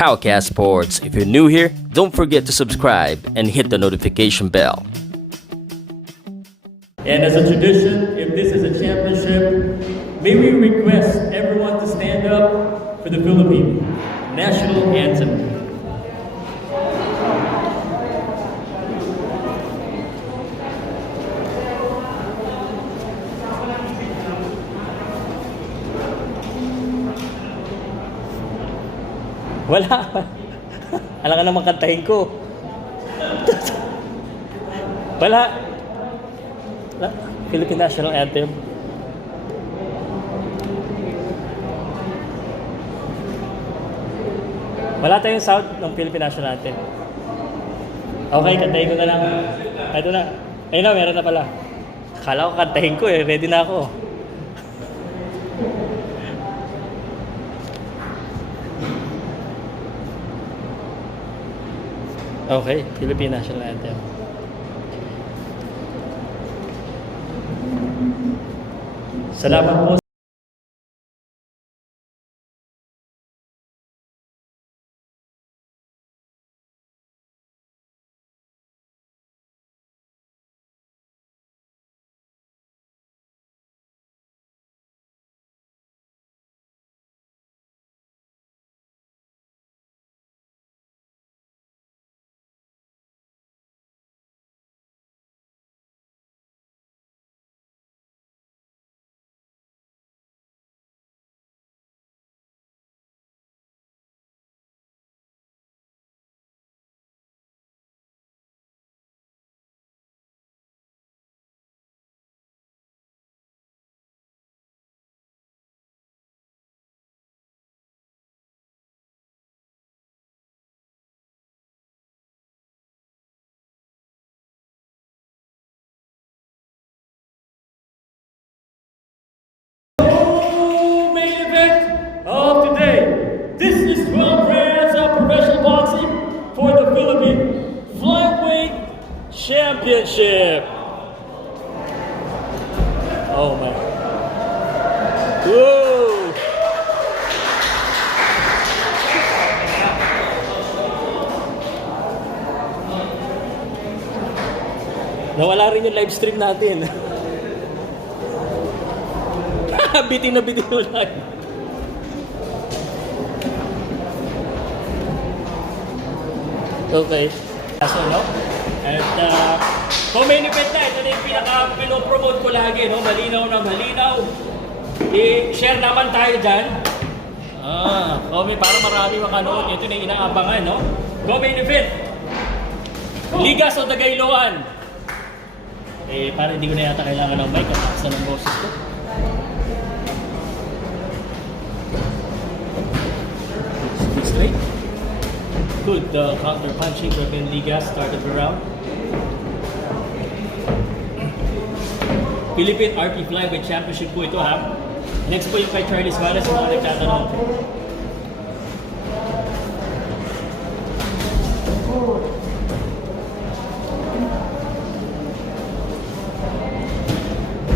Powercast Sports. If you're new here, don't forget to subscribe and hit the notification bell. And as a tradition, if this is a championship, may we request everyone to stand up for the Philippine national anthem. Wala. Alam ka naman kantahin ko. Wala. Philippine National Anthem. Wala tayong sound ng Philippine National Anthem. Okay, kantahin ko na lang. Ito na. Ayun na, meron na pala. Akala ko kantahin ko eh. Ready na ako. Okay, Philippine National Anthem. Salamat po. Of today, this is 12 rounds of professional boxing for the Philippine Flyweight Championship. Oh my. Whoa. Nawala rin yung live stream natin. Bitin na bitin yung live. Okay. So, no? At main event na, ito na yung pinaka-pinopromote ko lagi, no? Malinaw na malinaw. I-share naman tayo dyan. Para marami makanood. Ito na yung inaabangan, no? Main event. Ligas o Dagayloan. Para hindi ko na yata kailangan ng mic. Kapaksa ng boses ko. Stay straight. Good counter punching for Ben Ligas started the round. Philippine RP Flyweight Championship po ito ha. Next po yung kay Charlie Suarez sa mga nagtatanong.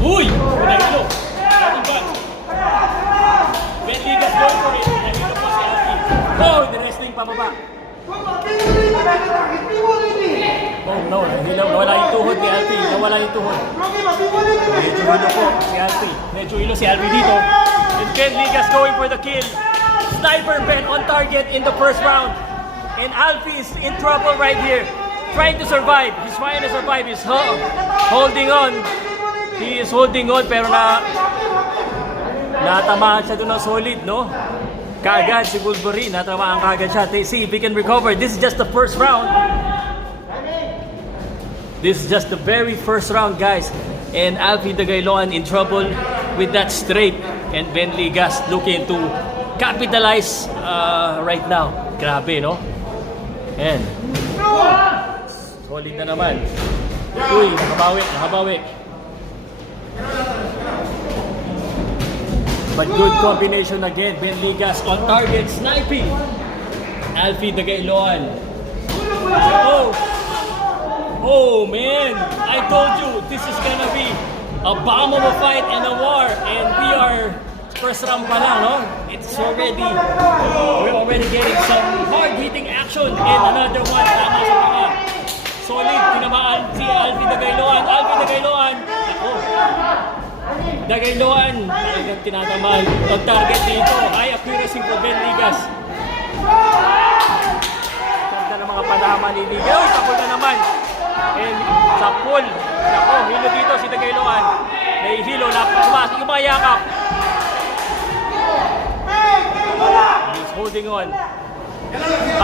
Uy! Nahilo! Ben Ligas going for it. Nahilo po si Alfie. Oh! Wrestling pababa. Oh no, nawala yung tuhod ni Alfie. Nawala yung tuhod. Medyo hilo po si Alfie. Medyo hilo si Alfie dito. And Ben Ligas going for the kill. Sniper Ben on target in the first round. And Alfie is in trouble right here. Trying to survive. He's trying to survive. He's holding on. He is holding on pero natamaan siya doon ng solid, no? Kagad si Wolverine, natamaan kagad siya. See if he can recover. This is just the first round. This is just the very first round, guys. And Alfie Dagayloan in trouble with that straight. And Ben Ligas looking to capitalize right now. Grabe, no? And solid na naman. Uy, nakabawi. But good combination again. Ben Ligas on target, sniping. Alfie Dagayloan. Oh man, I told you this is gonna be a bomb of a fight and a war. And we are first round pa lang, no? We're already getting some action. And another one. Tama sa mga. Solid. Tinamaan si Alvin Dagayloan. Alvin Dagayloan. Ako. Dagayloan. Talagang tinatamaan. Ang target dito. High accuracy for Ben Ligas. Ganda ng mga panama ni Ligas. Uy, tapol na naman. And sa pool. Ako, hilo dito si Dagayloan. May hilo na pumasok yung mga yakap. He's holding on.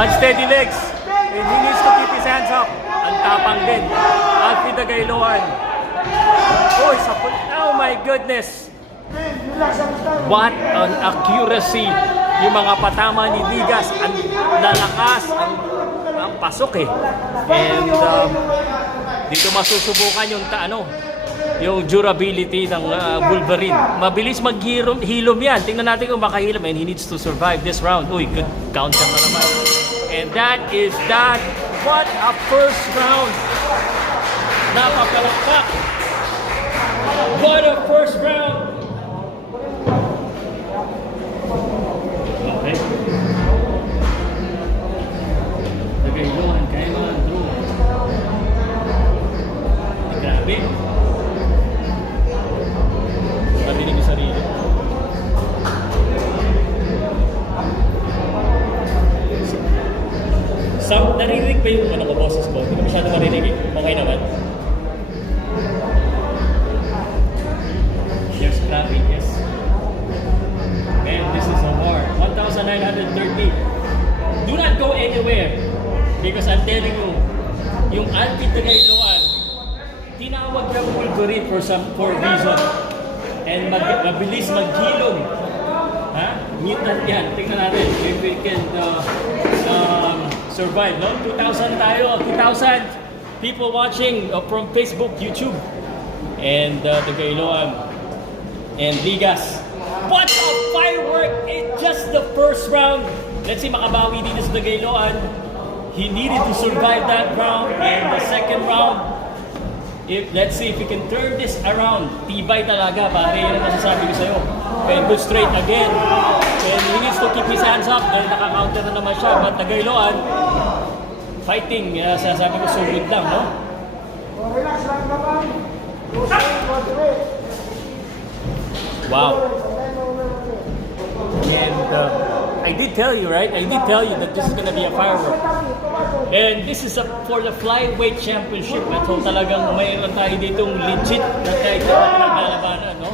Unsteady legs. And he needs to keep his hands up. Ang tapang din. Alfie Dagayloan. Oh, sa pool. Oh my goodness. What an accuracy. Yung mga patama ni Ligas. Ang lalakas. Ang pasok eh. And dito masusubukan yung durability ng Wolverine. Mabilis maghilom yan. Tingnan natin kung makahilom and he needs to survive this round. Uy, good counter na naman. And that is that. What a first round. Napakalakpak. What a first round. Okay. Okay, Johan, kaya naman through. Grabe. Sabihin ko sarili. Narinig ba yung ko boses ko? Hindi ko masyado marinig eh. Okay naman. There's clapping, yes. Man, this is a war. 1,930. Do not go anywhere. Because I'm telling you, yung Alvin Dagayloan, tinawag niya Wolverine for reason. And mabilis maghilom. Ha? Mutant yan. Tingnan natin if we can survive, no? 2,000 tayo. 2,000 people watching from Facebook, YouTube. And Dagayloan and Ligas. What a firework in just the first round. Let's see, makabawi din sa Dagayloan. He needed to survive that round. And the second round, let's see if we can turn this around. Tibay talaga, pare. Yan ang masasabi ko sa'yo. And go straight again. And he needs to keep his hands up. Dahil naka-counter na naman siya. But Dagayloan, fighting. Sasabi ko, sulit lang, no? Relax lang naman. Wow. And I did tell you, right? I did tell you that this is gonna be a firework. And this is for the flyweight championship. At so talagang mayroon tayo ditong legit na kahit na naglalabanan, no?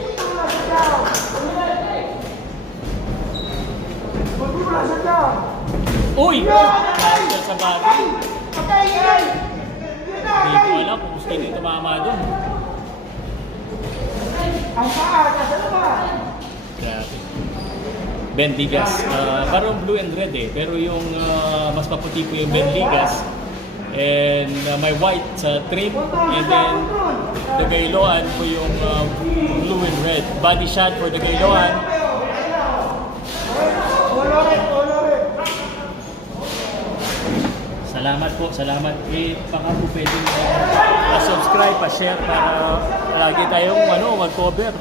Uy! Kaya sa bagay. Hindi ko alam kung gusto nyo tumama doon. Grabe. Ben Ligas. Parang blue and red eh. Pero yung mas maputi po yung Ben Ligas. And may white sa trim. And then Dagayloan po yung blue and red. Body shot for Dagayloan. Salamat po, salamat. Baka po pwede pa-subscribe, pa-share para lagi tayong mag-cover.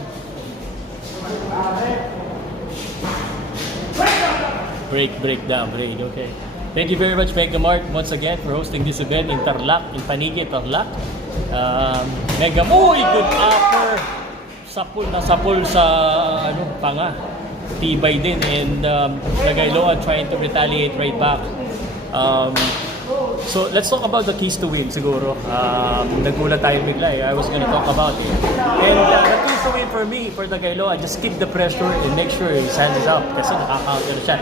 Break down, okay. Thank you very much, Mega Mart, once again for hosting this event in Tarlac, in Panigit, Tarlac. Mega Muy, good offer. Sapul sa panga. Tibay din, and Dagayloan trying to retaliate right back. So let's talk about the keys to win siguro. Nagulat tayo bigla eh. I was gonna talk about it. And the keys to win for me, for Dagayloan, just keep the pressure and make sure his hands is up kasi nakaka-counter siya.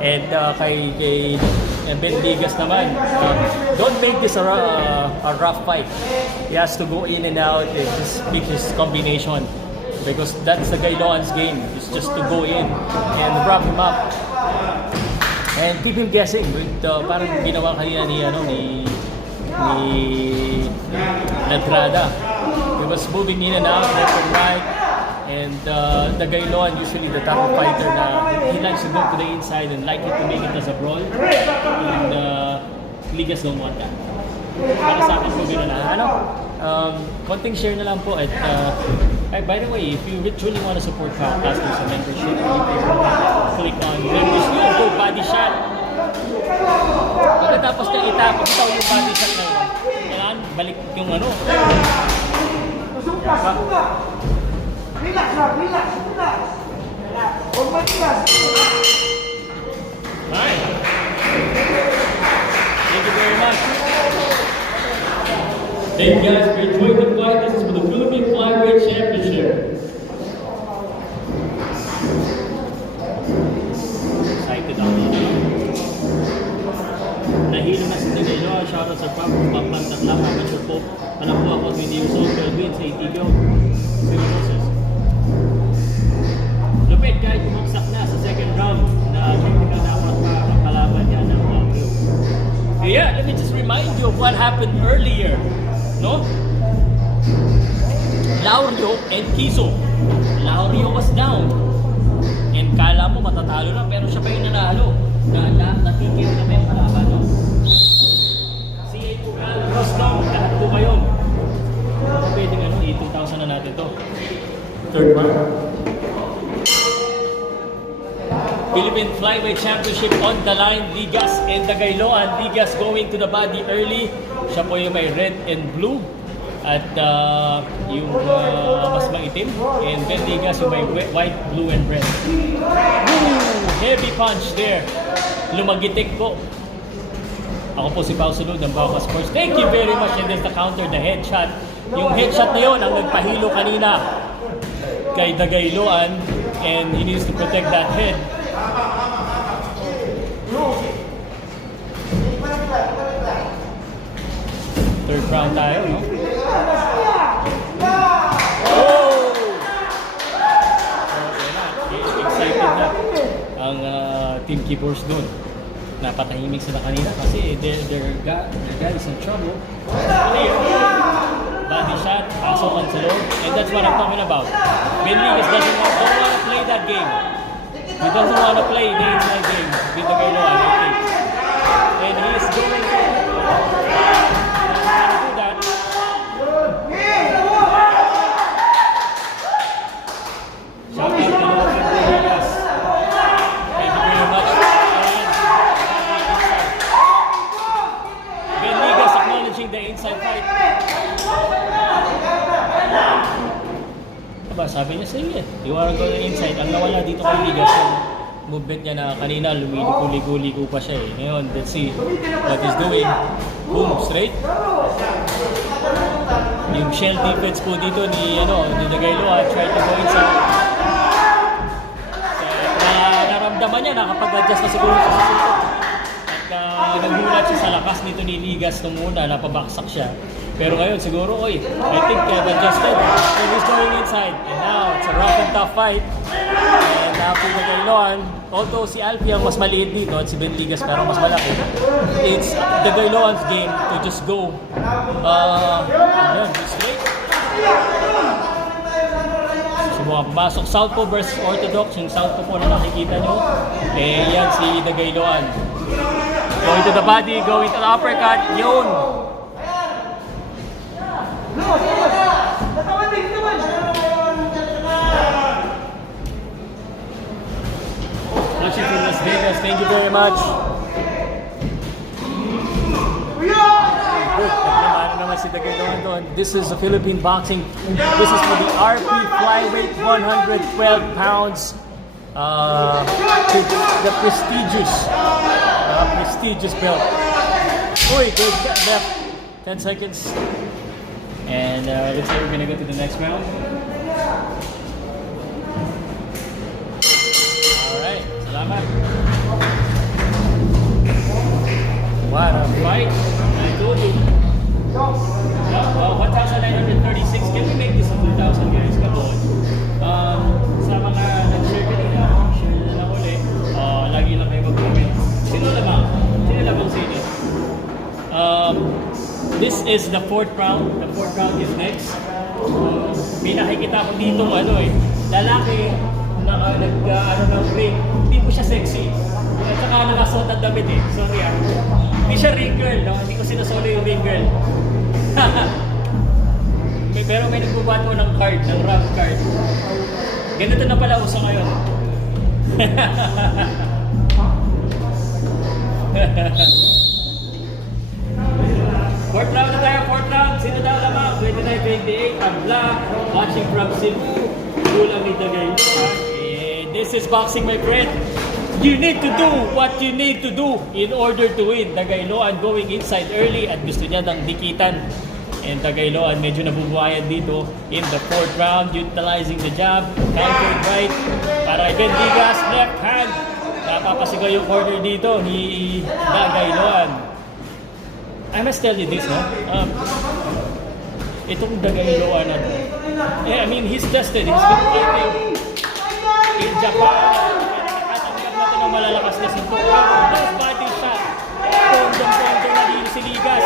And kay Ben Ligas naman, don't make this a rough fight. He has to go in and out and just pick his combination because that's Dagayloan's game. It's just to go in and wrap him up. And keep him guessing with parang ginawa kanina ni Ladrada. He was moving in and out, left and right. And Dagayloan, usually the type of fighter na he likes to go to the inside and like it to make it as a brawl. And Ligas don't want that. Para sa akin po gano'n na. Konting share na lang po at by the way, if you truly want to support Casters and membership, you can click on members. Go body shot. Okay. bitaw yung body shot na yun, kailangan balik yung ano. Suka, suka. Relax lang, relax, relax. Huwag matigas. Alright. Thank you very much. Thank you guys for enjoying the fight. This is for the Philippine Flyweight Championship. Excited ako. Nahilo na si Danilo. Shoutout sa Papa. Papantat lang. Amateur po. Alam po ako 20 years old. Melvin sa Itigyo. Seriously. Lupit kahit bumagsak na sa second round na technical dapat makakalaban niya ng Lauryo. Yeah, let me just remind you of what happened earlier. No? Lauryo and Kiso. Lauryo was down. And kala mo matatalo lang pero siya pa yung nanalo. Nakikita kami ang kalaban. No? Si Pugal, Rostom, lahat po kayo. Pwedeng ano, 2,000 na natin to. Third round. Philippine Flyweight Championship on the line. Ligas and Dagayloan. Ligas going to the body early. Siya po yung may red and blue. At yung mas maitim. And then Ligas yung may white, blue, and red. Ooh, heavy punch there. Lumagitik po. Ako po si Pao Sunod ng Bauka Sports. Thank you very much. And there's the counter, the headshot. Yung headshot na yun ang nagpahilo kanina kay Dagayloan. And he needs to protect that head. Third round tayo, no? Oh! Excited na ang team keepers doon. Napatahimik sila kanina kasi their guy is in trouble. Clear. Body shot, pasok on sa loob. And that's what I'm talking about. Benligas don't want to play that game. He doesn't want to play the inside game with the Gailoan, I think. And he is going to do that. Shout out to Benligas. Thank you very much. Benligas acknowledging the inside fight. Sabi niya, sige, you wanna go to inside. Ang nawala dito kay Ligas, yung movement niya na kanina, lumiligo-ligo pa siya eh. Ngayon, let's see what he's doing. Boom, straight. Yung shell defense po dito ni Dagayloan, try to go inside. Naramdaman niya, nakapag-adjust na siguro sa susunod. At nagulat siya sa lakas nito ni Ligas nung una, napabaksak siya. Pero ngayon siguro, I think they've adjusted and he's going inside. And now, it's a rough and tough fight. And now, Dagayloan, although si Alfie ang mas maliit dito at si Benligas pero mas malaki, it's Dagayloan's game to just go straight. Subukan pumasok. Southpaw versus Orthodox. Yung Southpaw po na nakikita nyo, yan si Dagayloan. Going to the body, going to the uppercut, yun! Watching from Las Vegas, thank you very much. Good. Naman si Dagayloan doon. This is the Philippine boxing. This is for the RP Flyweight 112 pounds. The prestigious belt. Uy, good left. 10 seconds. And let's say we're gonna go to the next round. Alright, salamat. What a fight. I told you. Well, 1,936. Can we make this a 2,000 guys? Come on. Sa mga nag-share kanina, share na lang ulit. Lagi lang kayo mag-comment. Sino lamang sino? This is the fourth round. The fourth round is next. May nakikita ko dito lalaki na ng ring. Hindi po siya sexy. At saka nakasuot ang damit eh. Sorry ah. Hindi siya ring girl, no? Hindi ko sinasolo yung ring girl. Pero may nagbubato ng card, ng rough card. Ganito na pala uso ngayon. 98, I'm Black, watching from Cebu, Kulang ni Dagayloan. This is boxing, my friend. You need to do what you need to do in order to win. Dagayloan going inside early at gusto niya ng dikitan. And Dagayloan medyo nabubuhayan dito in the 4th round, utilizing the jab, countered right, para Ben Ligas, left hand. Napapasigaw yung corner dito ni Dagayloan. I must tell you this, no? Itong Dagayloan, I mean, he's tested. He's been fighting in Japan. Nakatanggap na ito ng malalakas na sinto. Those body shot. Pondong-pondong na dito si Ligas.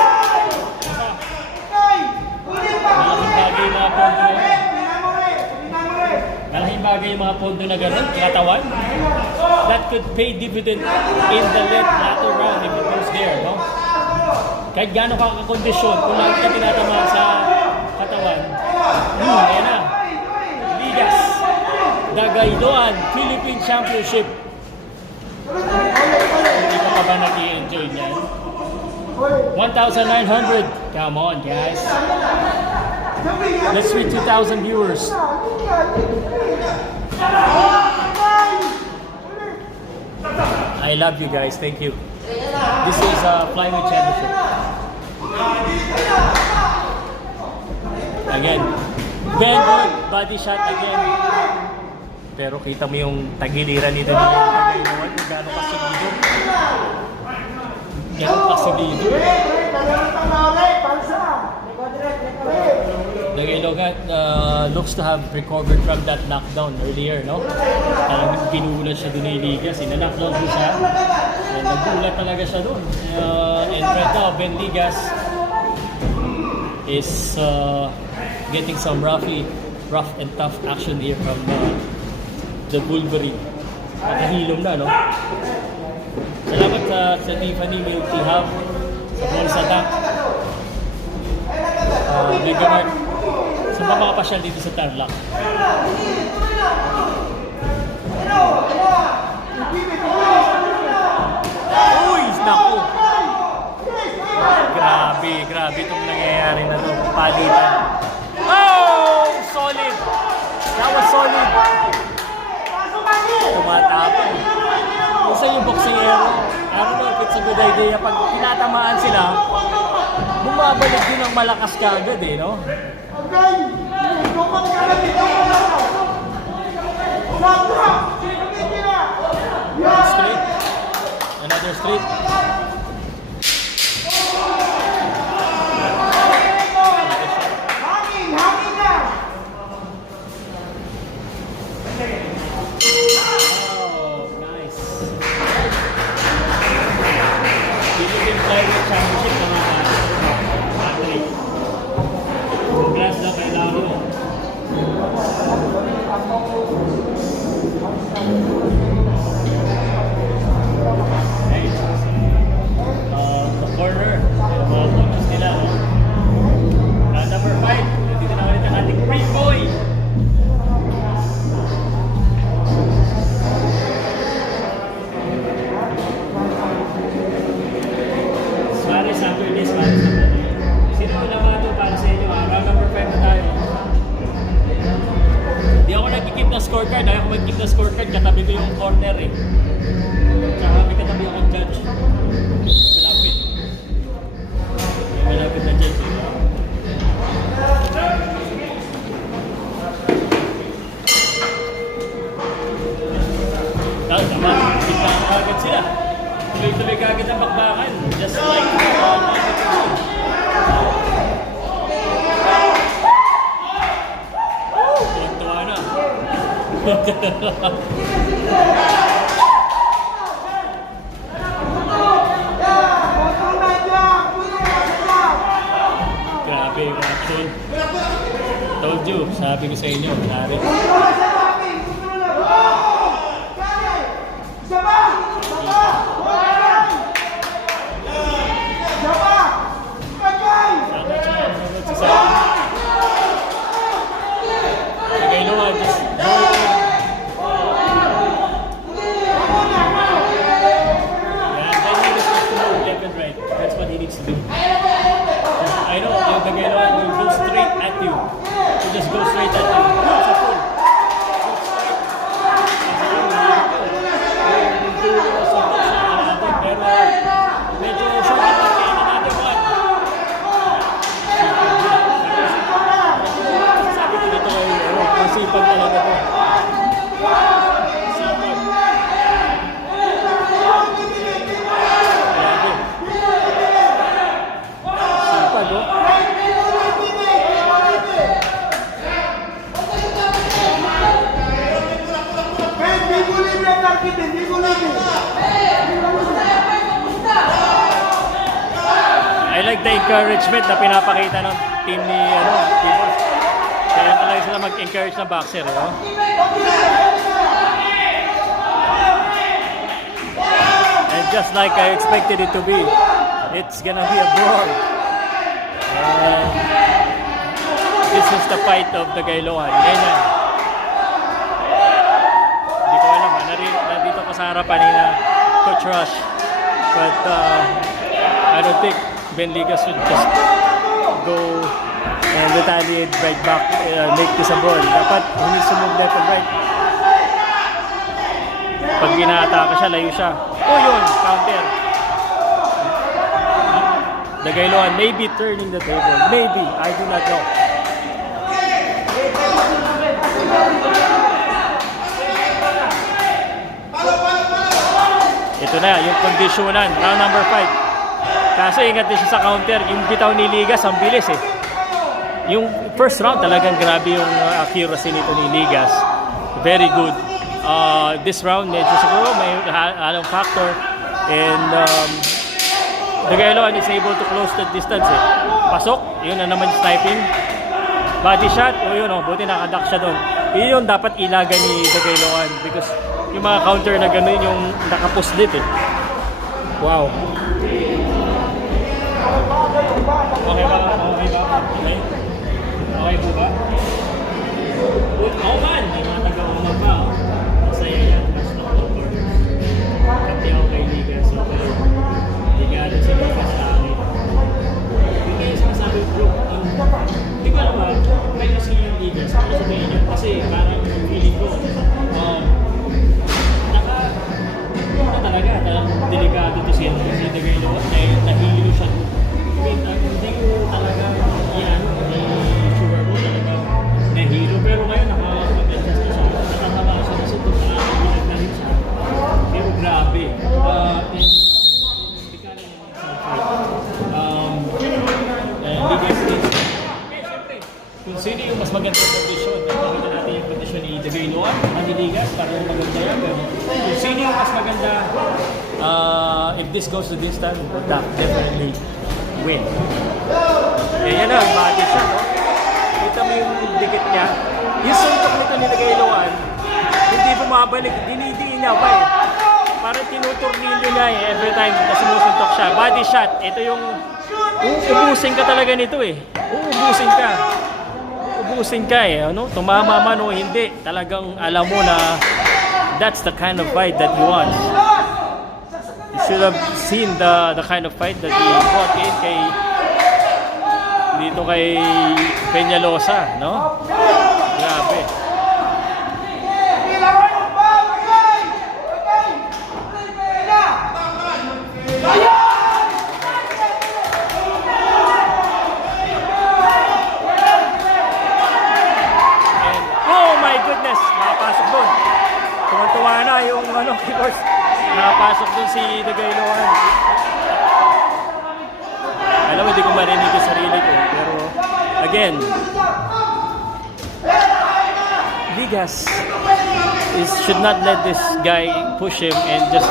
Malaking bagay yung mga pondo na yan. Malaking bagay yung mga pondo na gano'n, katawan. That could pay dividend in the latter round if it goes there, no? Kahit gano'n ka kakondisyon, kung lang ka tinatama sa katawan, ayan na. Ligas, Dagayloan, Philippine Championship. Hindi ka pa ba nag-i-enjoy niyan? 1,900. Come on, guys. Let's reach 2,000 viewers. I love you guys. Thank you. This is Flyweight Championship. Again, very good body shot again. Pero kita mo yung tagiliran nito ni Dagayloan kung gaano kasulido. Gaano kasulido. Dagayloan looks to have recovered from that knockdown earlier, no? Talagang ginulat siya doon ni Ligas. Ina-knockdown ko siya. And nagbulat talaga siya doon. And right now, Ben Ligas is getting some rough and tough action here from the Bulgari. Nakahilom na, no? Salamat sa Tiffany Milky Hub, sa Bolsa Tank, Megamart, sa mga makapasyal dito sa Tarlac. Uy! Naku! Grabe itong nangyayari na ito. Palitan. Oh! Solid! That was solid! Tumatapon. Isa yung boksingero. I don't know if it's a good idea. Pag tinatamaan sila, bumabalik din ang malakas kaagad eh, no? Straight. Another straight. Flyweight Championship na mga athlete. Congrats daw kay Laro. The corner, mga coaches nila. Number 5, dito na ulit ang ating free boy. Sino na naman ito para sa inyo? Round number 5 na tayo. Di ako nag-keep na scorecard. Ayaw ko mag-keep na scorecard. Katabi ko yung corner eh. Tsaka may katabi akong judge. Malapit. Malapit na judge eh. Tama. Kita agad sila. Tuloy-tuloy kagad ang bakbakan. Just like tuwa na. Grabe yung action. Told you, sabi ko sa inyo, grabe. Dagayloan just left and right. That's what he needs to do. I know Dagayloan will go straight at you. with the encouragement na pinapakita ng team ni Tibos. Kaya talaga sila mag-encourage ng boxer, no? And just like I expected it to be, it's gonna be a brawl. This is the fight of the Gailoan. Ganyan. Hindi ko alam, nandito ko sa harapan ni Coach Rush. But I don't think Ben Liga should just go and retaliate right back, make this a brawl. Dapat he needs to move left and right. Pag gina-atake siya, layo siya. Oh yun, counter. The Gailoan may be turning the table. Maybe, I do not know. Ito na, yung kondisyonan, round number 5. Kaso ingat din siya sa counter. Yung bitaw ni Ligas, ang bilis eh. Yung first round talagang grabe yung accuracy nito ni Ligas. Very good. This round, medyo siguro may halong factor. And the Gailoan is able to close the distance eh. Pasok, yun na naman sniping. Body shot, o yun o, buti nakadak siya doon. Yun dapat ilaga ni the Gailoan because yung mga counter na gano'n yung nakapuslit eh. Wow. Okay ba? Okay ba? Okay? Okay po ba? Oh man! May mga taga-umag ba? Masaya yan. Mas na-over. Pati ako kay Ligas. Ligado si Ligas sa akin. Hindi kayo sinasabi bro. Hindi ko alam ba? Kayo si Ligas. Para sabihin nyo. Kasi parang feeling ko. Talagang delikado to siya kasi the Gailoan dahil nahilo siya. Hindi ko talaga i-sure ko talaga nahilo. Pero ngayon nakapag-adjust na siya. Natatama siya kasi ito sa pinagdahin siya. Pero grabe. Ligas is siyempre, kung sino yung mas magandang kondisyon, nakikita natin yung kondisyon ni the Gailoan, ni Ligas, parang maganda yan. Kung sino yung mas maganda, if this goes to distance, that definitely win. Eh yan na, body shot. No? Kita mo yung dikit niya. Yung suntok nito ni the Gailoan, hindi bumabalik, dinidiin niya pa eh. Parang tinuturnilyo niya eh, every time na sumusuntok siya. Body shot, ito yung uubusin ka talaga nito eh. Uubusin ka. Uubusin ka eh. Ano? Tumama man o hindi. Talagang alam mo na that's the kind of fight that he wants. You should have seen the kind of fight that he brought in dito kay Peñalosa, no? Grabe. Tuwan-tuwa na yung keyboards. Nakapasok dun si the Gailoan. Alam mo, hindi ko marinig yung sarili ko. Pero, again, Ligas should not let this guy push him and just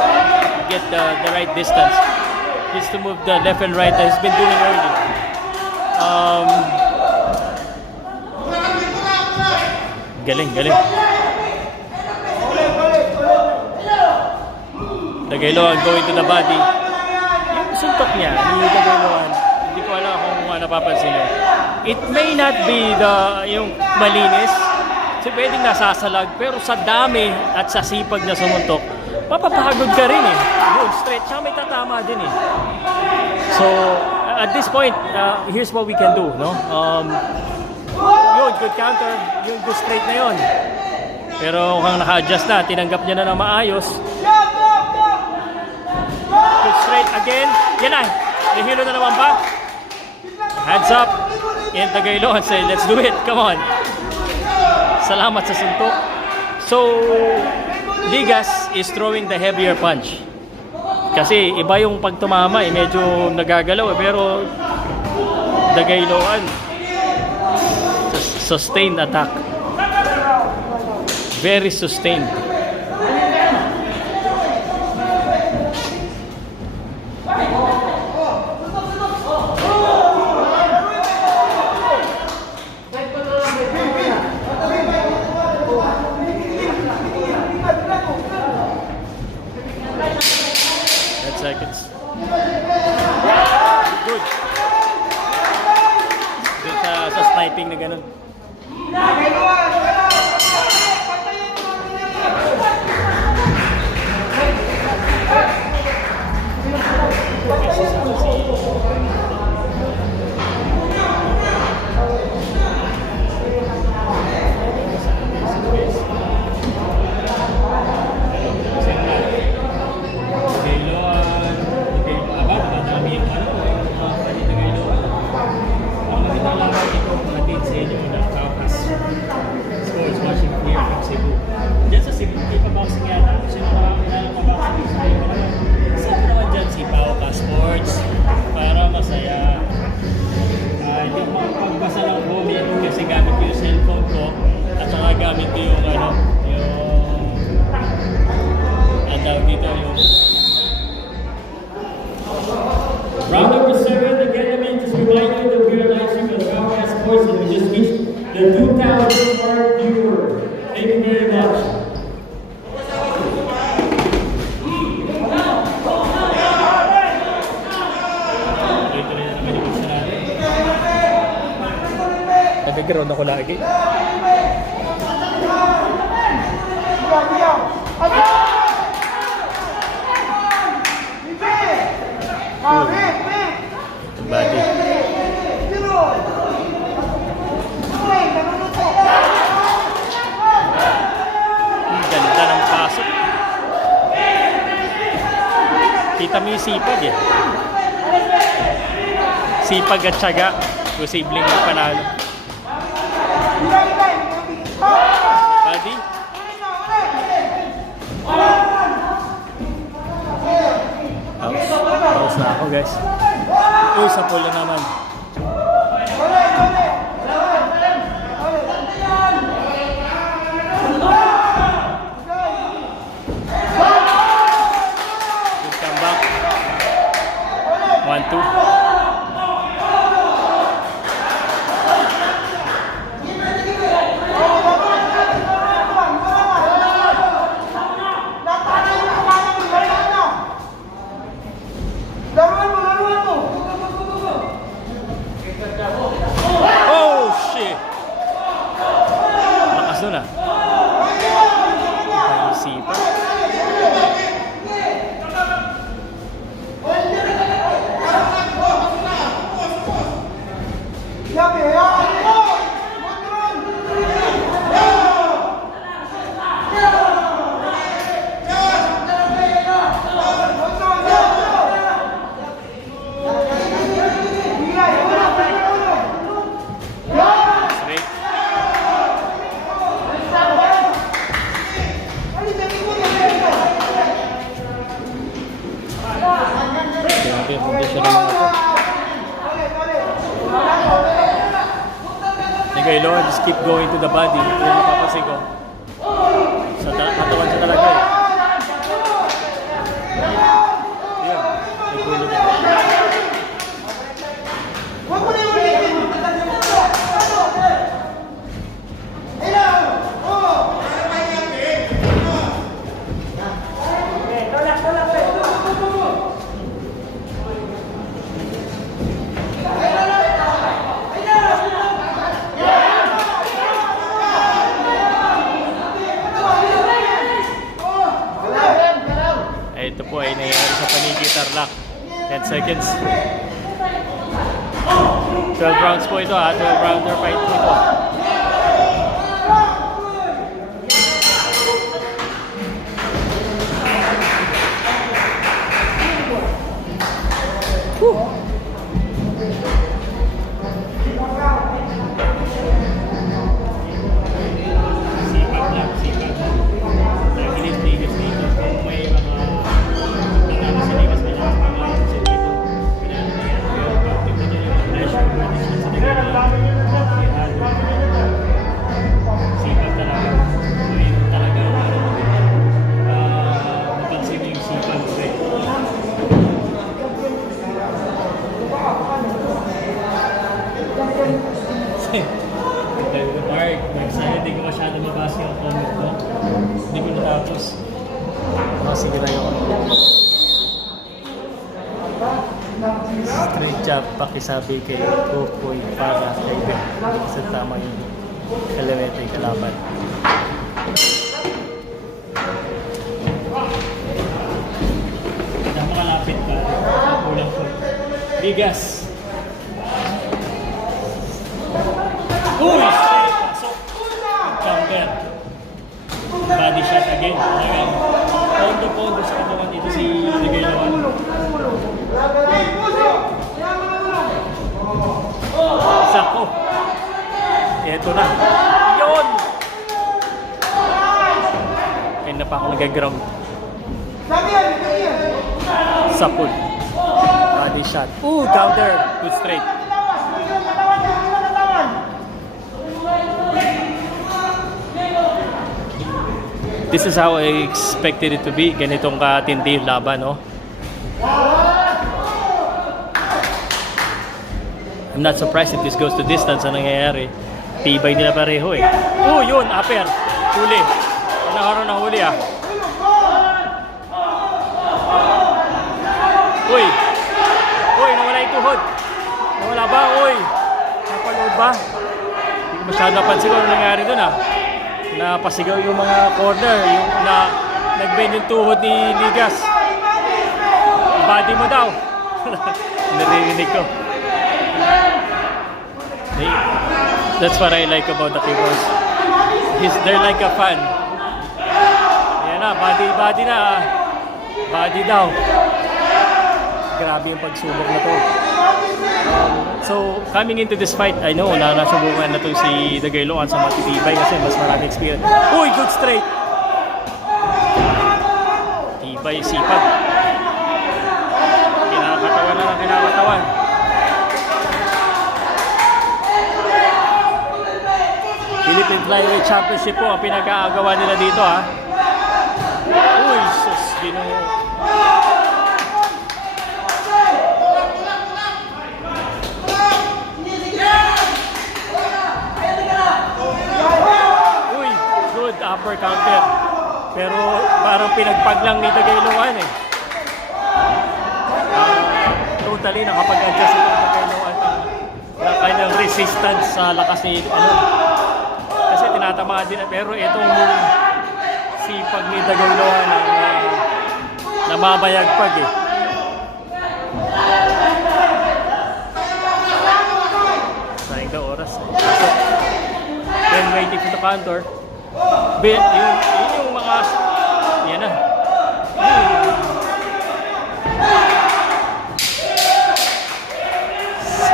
get the right distance. He needs to move the left and right that he's been doing early. Galing. The Gailoan going to the body. Yung suntok niya, ni the Gailoan, hindi ko alam kung napapansin niyo. It may not be yung malinis, kasi pwedeng nasasalag, pero sa dami at sa sipag na sumuntok, mapapagod ka rin eh. Yun, straight, siya may tatama din eh. So, at this point, here's what we can do, no? Yun, good counter, yung good straight na yun. Pero kung naka-adjust na, tinanggap niya na ng maayos. Good straight again. Yan na. Nahilo na naman ba? Hands up. And the Gailoan say, let's do it. Come on. Salamat sa suntok. So, Ligas is throwing the heavier punch. Kasi iba yung pag tumama, medyo nagagalaw. Pero the Gailoan, sustained attack. Very sustained. Good. Good sa sniping na ganun. Round number 7, again, I mean, just remind you that we are live streaming on Power Sports and we just reached the 2,000 mark viewer. Thank you very much. Nag-ground ako lagi. Body. Ganda ng pasok. Kita mo yung sipag eh. Sipag at syaga. Posibleng magpanalo. Body. Tapos na ako guys. Uy, sa pool na naman. Good comeback. 1-2. Oh shit! Lakas nun ah. Isipan. Okay, Lord, just keep going to the body. Ito yung napapansin ko. Katawan siya talaga eh. Yan, nagulog ko. Ito po ay nangyayari sa Paniki Tarlac. 10 seconds. 12 rounds po ito ha. 12 rounder fight po ito. Straight jab, pakisabi kay Kukoy para kay Ben. Kasi tama yung kalamete kalaban. Kaya makalapit ka. Kulang po. Bigas. Uy! Straight pasok. Counter. Body shot again. Talagang pondo-pondo sa katawan dito si Ligaylawan. Sako. Eto na. Yun! Kaya na pa ako nag-ground. Sapul. Body shot. Ooh, counter. Good straight. This is how I expected it to be. Ganitong katindi yung laban, no? I'm not surprised if this goes to distance. Ang nangyayari, tibay nila pareho eh. Oh, yun, upper. Huli. Nakaroon na huli ah. Uy. Uy, nawala yung tuhod. Nawala ba? Uy. Napalood ba? Hindi ko masyado napansin kung ano nangyari dun ah. Napasigaw yung mga corner. Yung nag-bend yung tuhod ni Ligas. Body mo daw. Naririnig ko. That's what I like about the Kibos. They're like a fan. Yan na, body na. Body daw. Grabe yung pagsubok na to. So, coming into this fight, I know na nasubukan na to si Ligaylawan sa matitibay kasi mas marami experience. Uy, good straight! Tibay, sipag. Kinakatawan na ng kinakatawan. Philippine Flyweight Championship po ang pinag-aagawa nila dito ha. Uy, sus, Ginoo. Uy, good upper counter. Pero parang pinagpag lang ni Ligaylawan eh. Totally nakapag-adjust ito ng Ligaylawan na kanyang resistance sa lakas ni kasi tinatamaan din pero itong sipag ni Ligaylawan na namamayagpag eh. Sayang na oras eh. Then waiting for the counter. Yung mga yan na.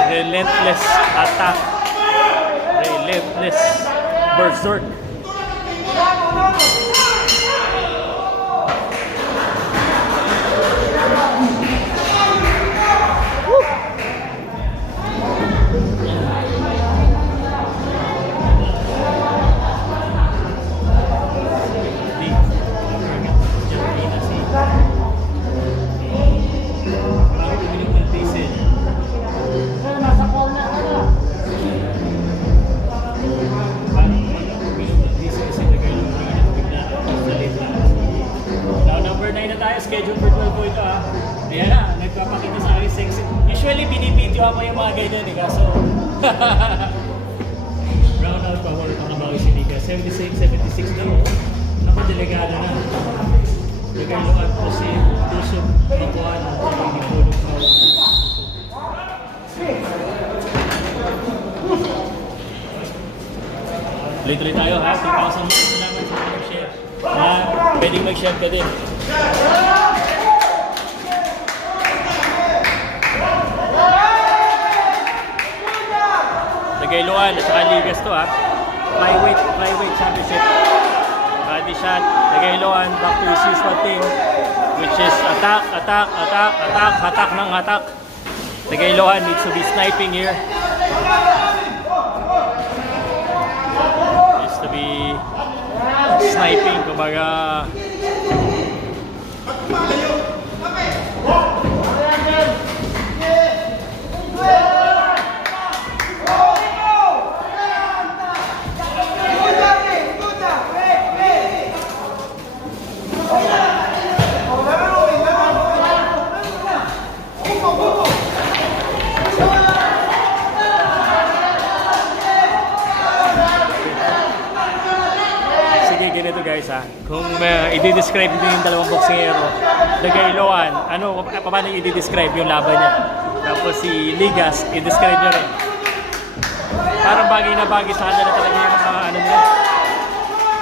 Relentless attack. Relentless berserk. Schedule for 12 po ito ha. Ayan na, nagpapakita sa akin sexy. Usually, binibidyo ako yung mga ganyan eh. Kaso, round out pa ako ito kabawi si Liga. 76 na mo. Napadelegado na. Ligaylawan po si Tusok Makuan. Pinipulog na. Tuloy-tuloy tayo ha. 2,000 mga salamat sa mag-share. Pwedeng mag-share ka din. Ligaylawan at saka Ligas to ha. Flyweight championship. Body shot. Ligaylawan back to his usual thing, which is attack. Hatak ng hatak. Ligaylawan needs to be sniping here. Needs to be sniping. Kumbaga guys ha, kung i-describe din yung dalawang boksingero, Dagailoan, paano i-describe yung laban niya? Tapos si Ligas, i-describe niya rin. Parang bagay na bagay sa kanya na talaga yung mga ano nila.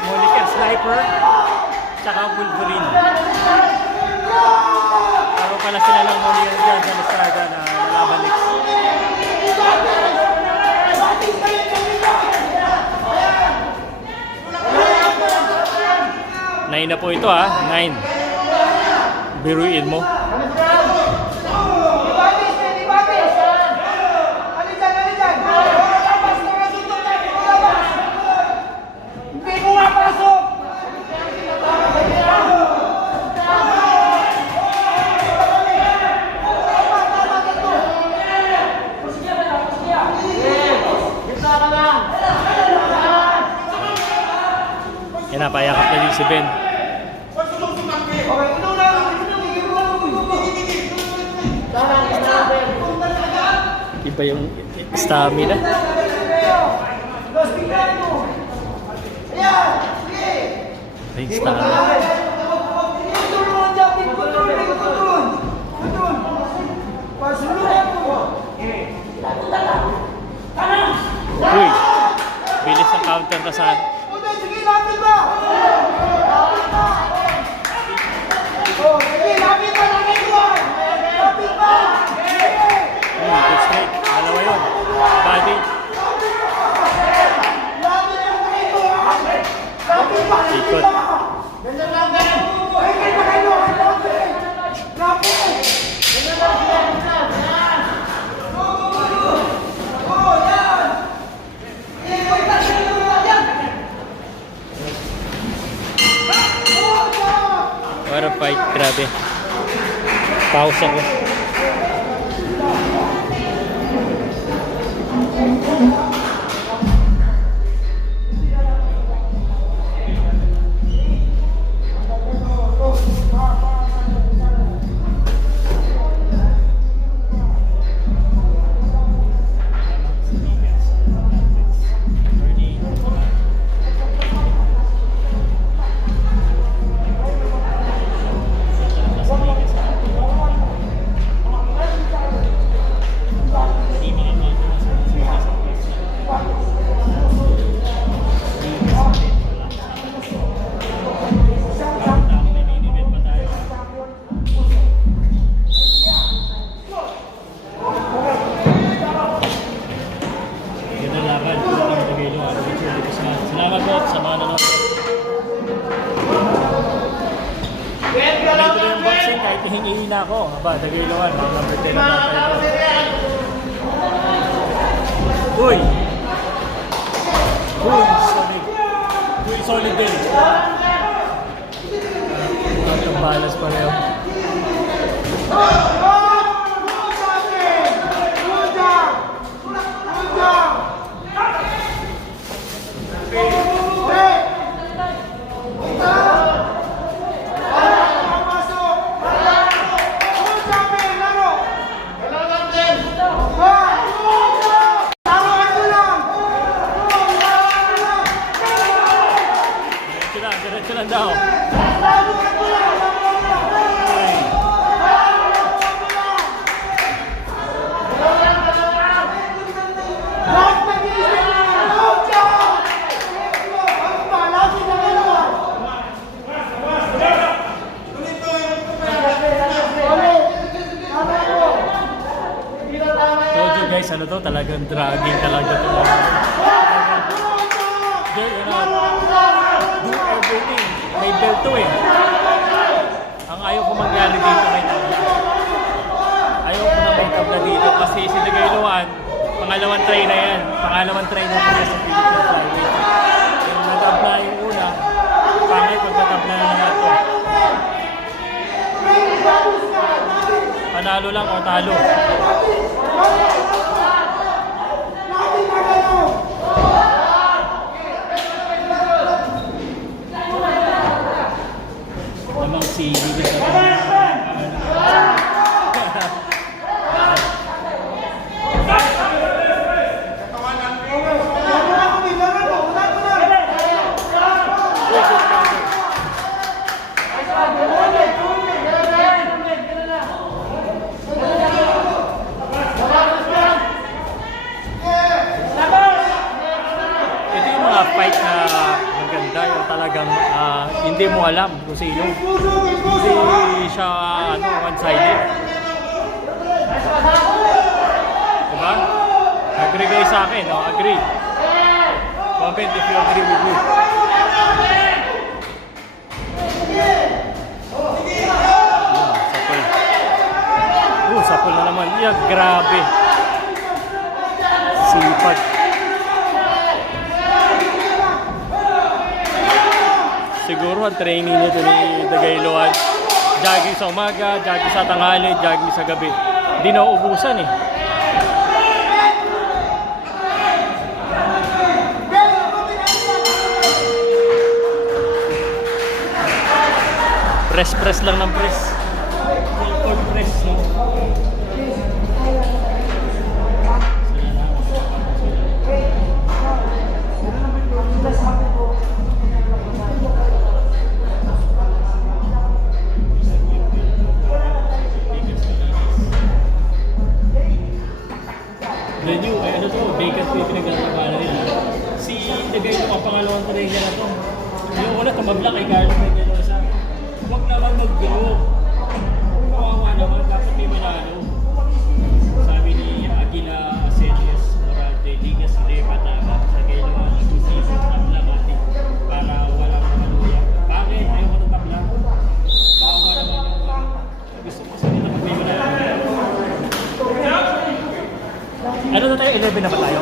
Molican, Sniper, tsaka Wolverine. Pero pala sila lang Molican dyan sa Estrada na nalaban next. 9 na po ito ha, 9. Biruin mo. Yan na, payakap na din si Ben. Iba yung stamina. Ay, stamina. Uy, bilis ang counter na sa good straight. Dalawa yun. Body. Ikot. What a fight. Grabe. Pause ako. Salamat po sa mga nanonood. Ganito yung boxing kahit hihingi na ako. Aba, Dagailoan, number 10 na tayo. Uy! Uy, solid. Uy, solid din. Out of balance pareho. Diretso lang daw. Told you guys, ano to? Talagang dragging talaga to. Do everything. May belt to eh. Ang ayaw ko mangyari dito may tabla. Ayaw ko na may tabla dito kasi si Dagailoan, pangalawang try na yan. Pangalawang try na niya sa Philippine Flyweight. Yung natabla yung una, pangay pag natabla na naman ito. Panalo lang o talo. Namang si Ligas na hindi mo alam kung sino. Hindi siya one-sided. Diba? Agree kayo sa akin, no? Agree. Comment if you agree with me. Sapul. Sapul na naman. Yeah, grabe. Sipag. Siguro ang training nito ni Dagailoan. Jogging sa umaga, jogging sa tanghali, jogging sa gabi. Hindi na uubusan eh. Press lang ng press. Full press, no? The new, ano to, vacant po yung pinagkakabalan nila. Si Tagay na pangalawang trainer na to. Yung una, tumabla kay Carlos Mendoza. Huwag naman mag-grow. Kawawa naman, dapat may manalo. Sabi ni Aguila Acelius, Moralde, Ligas, Leva, Tama, sa Gailoan, nag-isip, tabla natin para walang maluya. Bakit? Ayaw ko ng tabla. Kawawa naman yung gusto ko sa nila may manalo. Ano na tayo? 11 na ba tayo?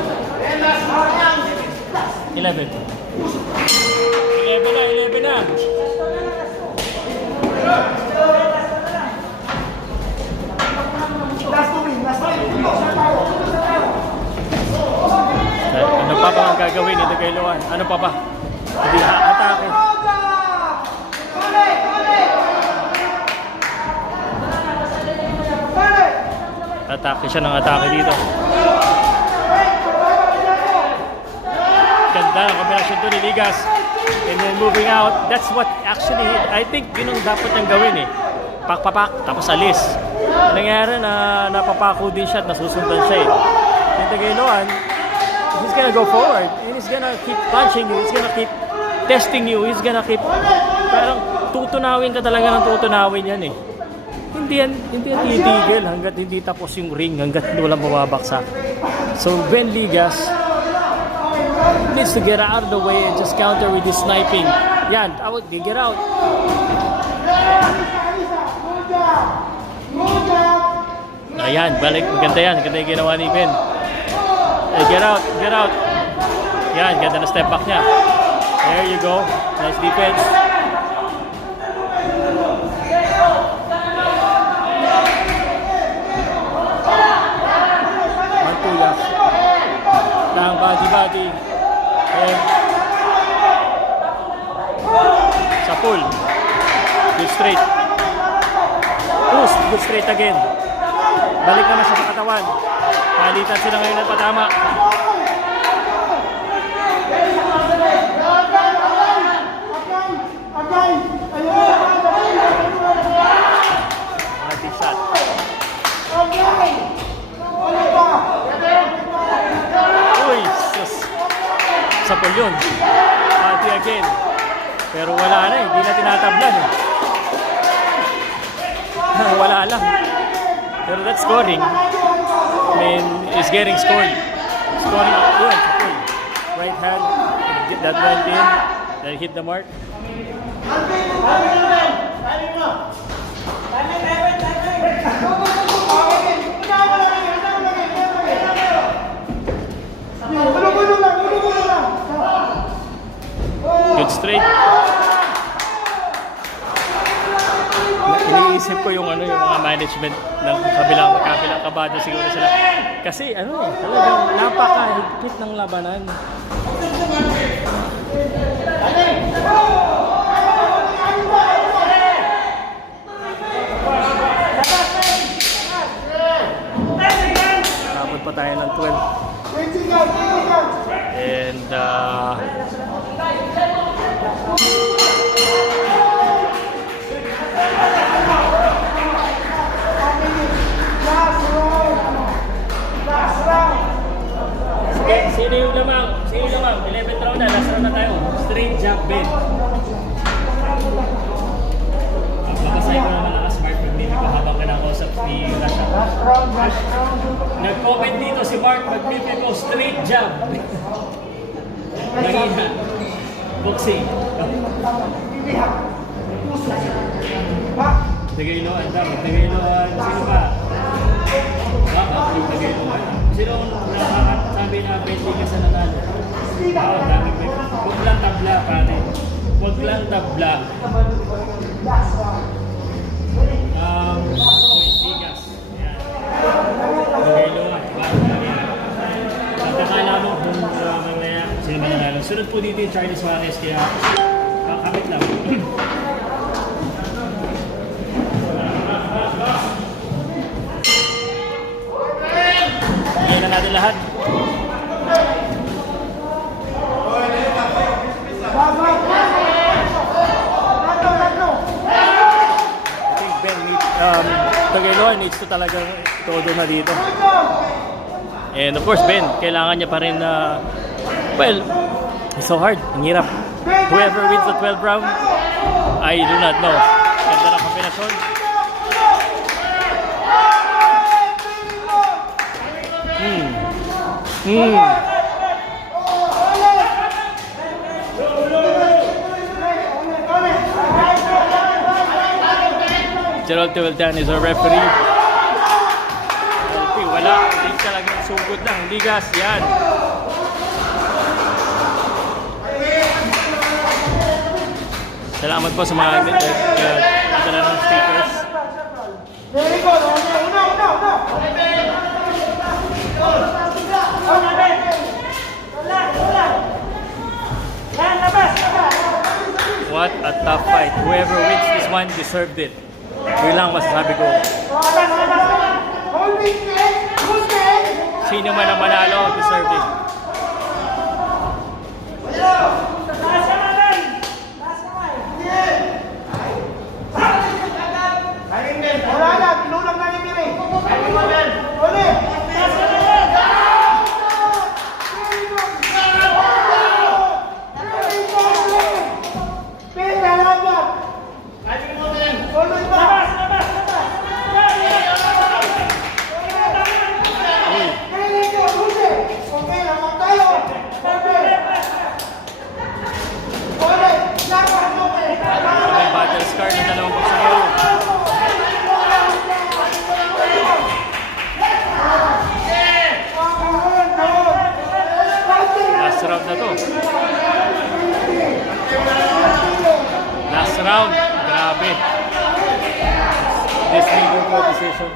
11 na, 11 na. Ano pa ba ang gagawin ni Dagailoan? Ano pa ba? Hindi atake. Atake siya ng atake dito. Ganda ang kombinasyon to ni Ligas. And then moving out, that's what actually, I think yun ang dapat niyang gawin eh. Pakpapak, tapos alis. Nangyari na napapako din siya at nasusundan siya eh. Yung Dagailoan, he's gonna go forward and he's gonna keep punching you, he's gonna keep testing you, he's gonna keep, parang tutunawin ka talaga ng tutunawin yan eh. Hindi yan titigil hanggat hindi tapos yung ring, hanggat walang mababaksak. So Ben Ligas needs to get out of the way and just counter with his sniping. Yan, get out. Ayan, balik. Maganda yan. Maganda yung ginawa ni Ben. Get out, get out. Yan, ganda na step back niya. There you go. Nice defense. Mantulak. Lang body. And Sapul. Good straight. Push. Good straight again. Balik naman siya sa katawan. Palitan sila ngayon ng patama. Body shot. Uy, sus. Sapul yun. Body again. Pero wala na eh. Hindi na tinatablan eh. Wala lang. Pero that's scoring. I mean, it's getting scored. Scoring yun. Sapul. Right hand. That went in. Then hit the mark. Good straight. Iniisip ko yung yung mga management ng kabilang kabada siguro sila. Kasi talagang napakahigpit ng labanan. Tapos pa tayo ng 12. And Sino yung lamang? 11th round na, last round na tayo. Straight jab bend. Last round, last round. Nag-comment dito si Mark Magnifico, straight jab. Mahina. Boxing. Pilihan. Puso. Ha? Tagailoan daw. Tagailoan. Sino pa? Tagailoan. Sino nakakasabi na 20 ka sa nanalo? Dami pa. Huwag lang tabla, pare. Huwag lang tabla. Last round. Bigas. Yan. Tagailoan. At nakala mo kung mamaya sino mananalo. Sunod po dito yung Charlie Suarez, kaya kakapit lang. Ngayon na natin lahat. I think Ben needs, Tagailoan needs to talagang todo na dito. And of course, Ben, kailangan niya pa rin na, well, it's so hard. Ang hirap. Whoever wins the 12th round, I do not know. Ganda ng kombinasyon. Gerald Teveltan is our referee. Wala, hindi talagang sugod lang. Ligas, yan. Salamat po sa mga nagdala ng stickers. Very good. Una. What a tough fight. Whoever wins this one deserved it. Yun lang masasabi ko. Sino man ang manalo, deserved it. Wala na, pinulang na ni Miri. Ulit. May battle scar ng dalawang boksingero. Last round na to. Last round. Grabe. This leader for decision.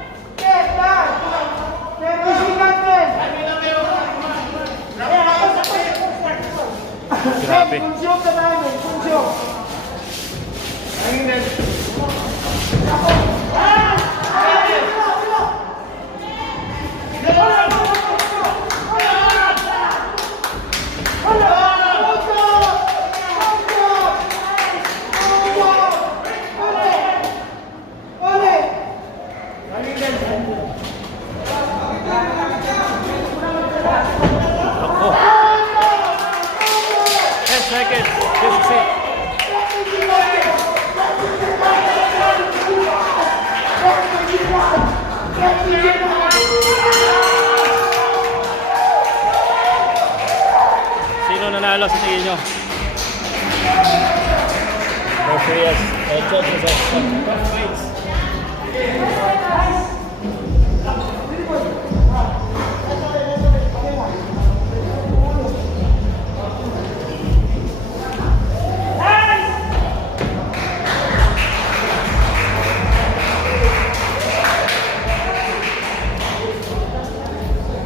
Grabe. Ako. 10 seconds. This is it. Sino nanalo sa tingin nyo? Referees, judges of tough fights.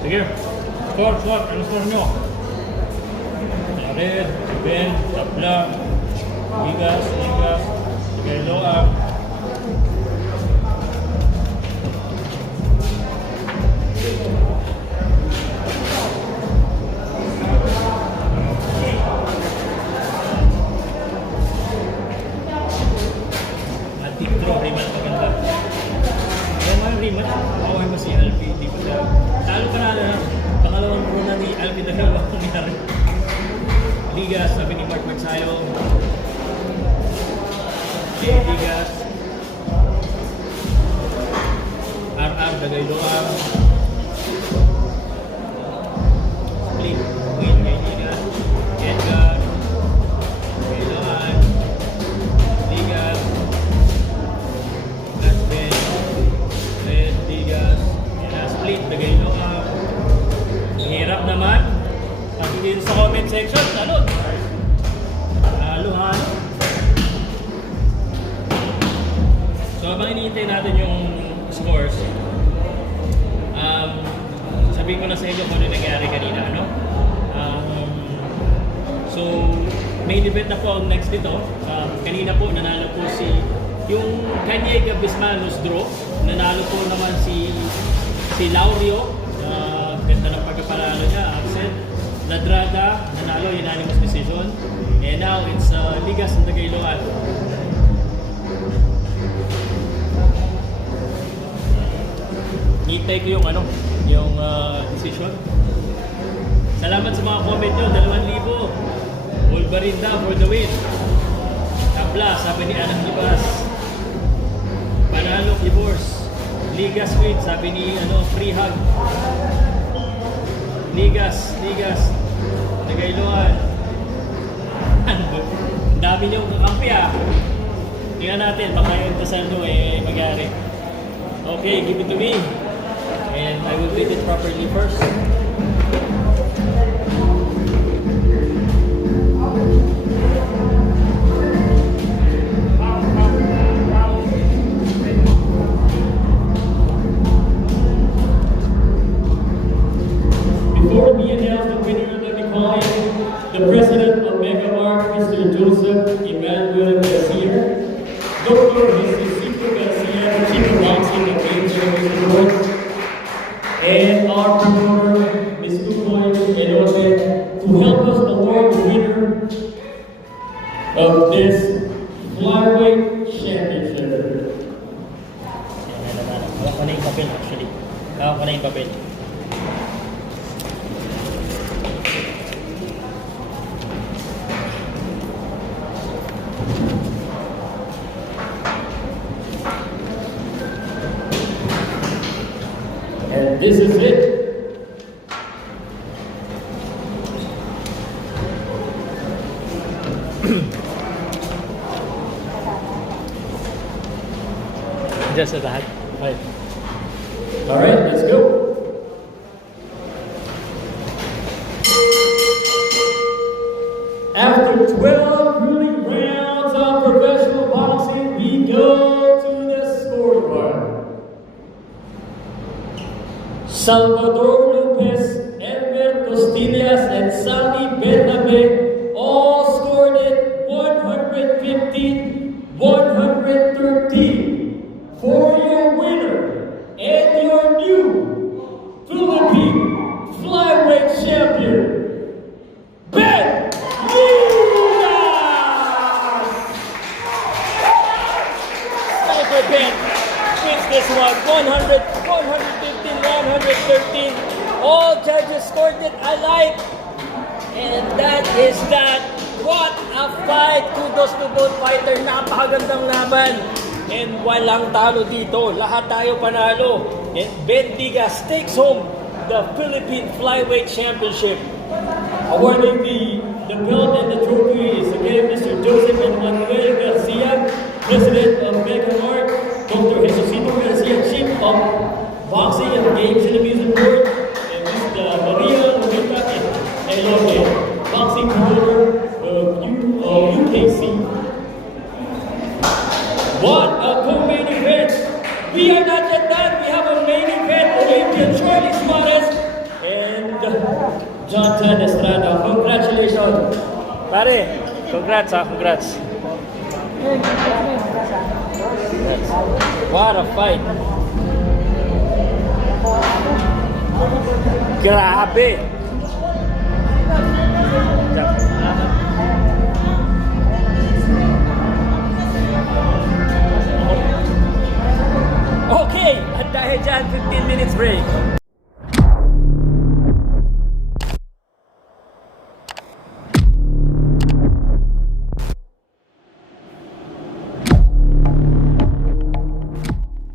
Sige, score, ano score nyo? Jared, Ben, Tabla, Ligas, Tagailoan. Antique draw, rematch maganda. Kaya mga rematch, away mo si Alfie, di ko siya. Talo ka na pangalawang draw na ni Alfie na dalawang nangyari. Ligas, sabi ni Mark Magsayo. Ligas. RR Tagayloa. Split win kay Ligas. Edgar. Tagayloan. Ligas. Last Ben. Red Ligas. Split Tagayloa. Hirap naman. Sabi din sa comment section, halo. Halo. So habang iniintay natin yung scores, sabihin ko na sa inyo kung ano nangyari kanina, ano? So, main event na po ang next dito. Kanina po, nanalo po yung Kanye Gabismanos draw. Nanalo po naman si Laurio. Ganda ng pagkapanalo niya, Axel. Ladrada, nanalo, unanimous decision. And now, it's Ligas ng Tagayloan. Hintay ko yung decision. Salamat sa mga comment nyo, 2,000. Wolverine for the win. Tabla, sabi ni Anak Libas. Panalo, divorce. Ligas win, sabi ni free hug. Ligas. Tagayloan. Ang dami niyong kakampi Tingnan natin, baka yung dasal nyo magyari. Okay, give it to me. And I will read it properly first. Before we announce the winner, let me call in the president of Megamark, Mr. Joseph Emmanuel Garcia, Dr. Jesucito Garcia, the Chief of Boxing and Games Service Board, and our promoter, Ms. Tukoy Elote, to help us award the winner of this flyweight championship. Hawak ko na yung papel actually. Hawak ko na yung papel. And this is it. Just sa lahat. Okay. All right, let's go. After 12 grueling rounds of professional boxing, we go to the scorecard. Salvador Lopez, Elmer Costillas, and Sally Bernabe all scored it 115-113 for your winner and your new Philippine flyweight champion, Ben Ligas! Sniper Ben wins this one. 115-113. All judges scored it alike. And that is that. What a fight! Kudos to both fighter. Napakagandang laban. And walang talo dito. Lahat tayo panalo. And Ben Ligas takes home the Philippine Flyweight Championship. Awarding the belt and the trophy is again Mr. Joseph Emmanuel Garcia, President of Megamark, Dr. Jesucito Garcia, Chief of Boxing and Games and Amusement Board, and Mr. Maria Lupita Elote, Boxing Promoter of UKC. What a co-main event! We are not yet done. We have a main event. Olympian Charlie Suarez and Jonathan Estrada. Congratulations. Pare, congrats congrats. What a fight. Grabe. Okay, at dahil dyan, 15 minutes break.